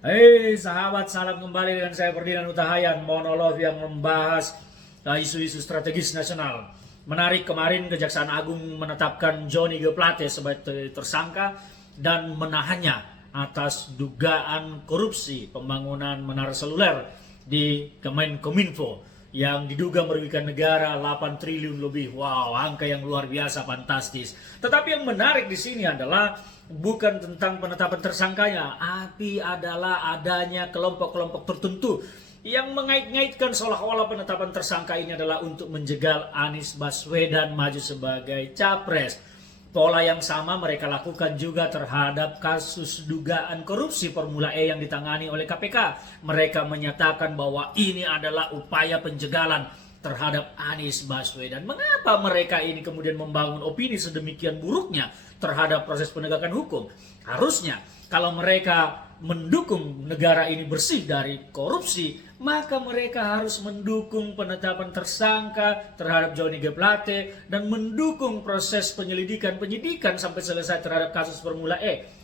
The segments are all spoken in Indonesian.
Hei sahabat, salam kembali dengan saya Ferdinand Hutahayan, monolog yang membahas isu-isu strategis nasional. Menarik, kemarin Kejaksaan Agung menetapkan Johnny G. Plate sebagai tersangka dan menahannya atas dugaan korupsi pembangunan menara seluler di Kemenkominfo yang diduga merugikan negara 8 triliun lebih. Wow, angka yang luar biasa, fantastis. Tetapi yang menarik di sini adalah bukan tentang penetapan tersangkanya, tapi adalah adanya kelompok-kelompok tertentu yang mengait-ngaitkan seolah-olah penetapan tersangka ini adalah untuk menjegal Anies Baswedan maju sebagai capres. Pola yang sama mereka lakukan juga terhadap kasus dugaan korupsi Formula E yang ditangani oleh KPK. Mereka menyatakan bahwa ini adalah upaya penjegalan terhadap Anies Baswedan. Mengapa mereka ini kemudian membangun opini sedemikian buruknya terhadap proses penegakan hukum? Harusnya kalau mereka mendukung negara ini bersih dari korupsi, maka mereka harus mendukung penetapan tersangka terhadap Johnny G. Plate dan mendukung proses penyidikan sampai selesai terhadap kasus Formula E.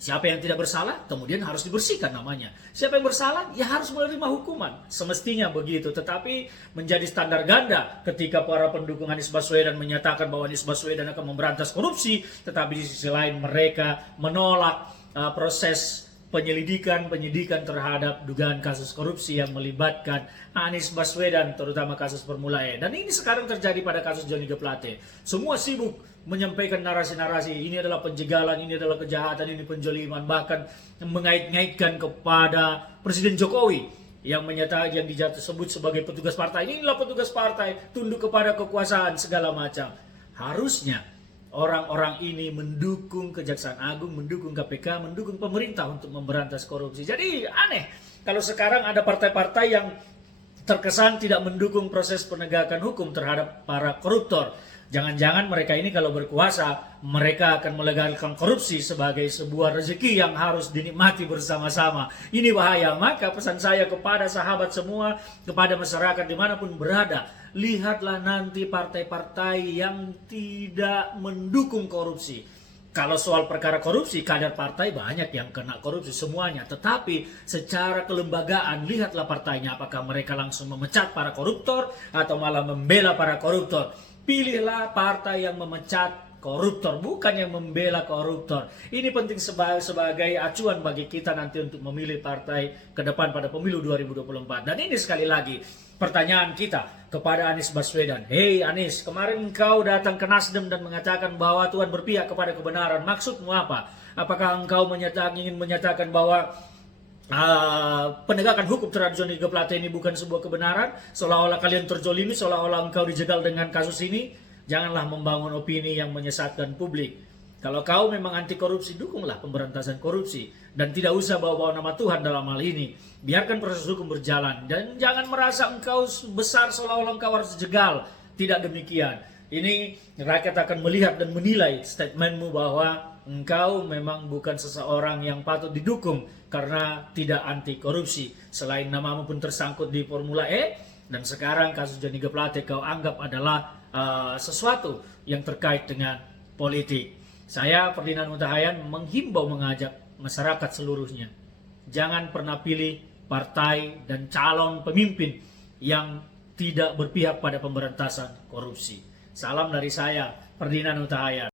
Siapa yang tidak bersalah kemudian harus dibersihkan namanya. Siapa yang bersalah ya harus menerima hukuman. Semestinya begitu. Tetapi menjadi standar ganda ketika para pendukung Anies Baswedan menyatakan bahwa Anies Baswedan akan memberantas korupsi, tetapi di sisi lain mereka menolak proses penyidikan terhadap dugaan kasus korupsi yang melibatkan Anies Baswedan, terutama kasus Formula E. Dan ini sekarang terjadi pada kasus Johnny G. Plate. Semua sibuk menyampaikan narasi-narasi, ini adalah penjegalan, ini adalah kejahatan, ini penjoliman, bahkan mengait-ngaitkan kepada Presiden Jokowi yang menyatakan, yang disebut sebagai petugas partai. Inilah petugas partai, tunduk kepada kekuasaan segala macam. Harusnya orang-orang ini mendukung Kejaksaan Agung, mendukung KPK, mendukung pemerintah untuk memberantas korupsi. Jadi aneh kalau sekarang ada partai-partai yang terkesan tidak mendukung proses penegakan hukum terhadap para koruptor. Jangan-jangan mereka ini kalau berkuasa, mereka akan melegalkan korupsi sebagai sebuah rezeki yang harus dinikmati bersama-sama. Ini bahaya. Maka pesan saya kepada sahabat semua, kepada masyarakat dimanapun berada, lihatlah nanti partai-partai yang tidak mendukung korupsi. Kalau soal perkara korupsi, kader partai banyak yang kena korupsi semuanya. Tetapi secara kelembagaan, lihatlah partainya apakah mereka langsung memecat para koruptor atau malah membela para koruptor. Pilihlah partai yang memecat koruptor, bukan yang membela koruptor. Ini penting sebagai acuan bagi kita nanti untuk memilih partai ke depan pada pemilu 2024. Dan ini sekali lagi pertanyaan kita kepada Anies Baswedan. Hei Anies, kemarin engkau datang ke Nasdem dan mengatakan bahwa Tuhan berpihak kepada kebenaran. Maksudmu apa? Apakah engkau ingin menyatakan bahwa penegakan hukum terhadap Johnny G. Plate ini bukan sebuah kebenaran, seolah-olah kalian terzolimi, seolah-olah engkau dijegal dengan kasus ini? Janganlah membangun opini yang menyesatkan publik. Kalau kau memang anti korupsi, dukunglah pemberantasan korupsi dan tidak usah bawa-bawa nama Tuhan dalam hal ini. Biarkan proses hukum berjalan dan jangan merasa engkau besar seolah-olah engkau harus jegal. Tidak demikian. Ini rakyat akan melihat dan menilai statementmu bahwa engkau memang bukan seseorang yang patut didukung karena tidak anti korupsi. Selain namamu pun tersangkut di Formula E, dan sekarang kasus Johnny G. Plate kau anggap adalah sesuatu yang terkait dengan politik. Saya Ferdinand Hutahayan menghimbau, mengajak masyarakat seluruhnya, jangan pernah pilih partai dan calon pemimpin yang tidak berpihak pada pemberantasan korupsi. Salam dari saya, Ferdinand Hutahayan.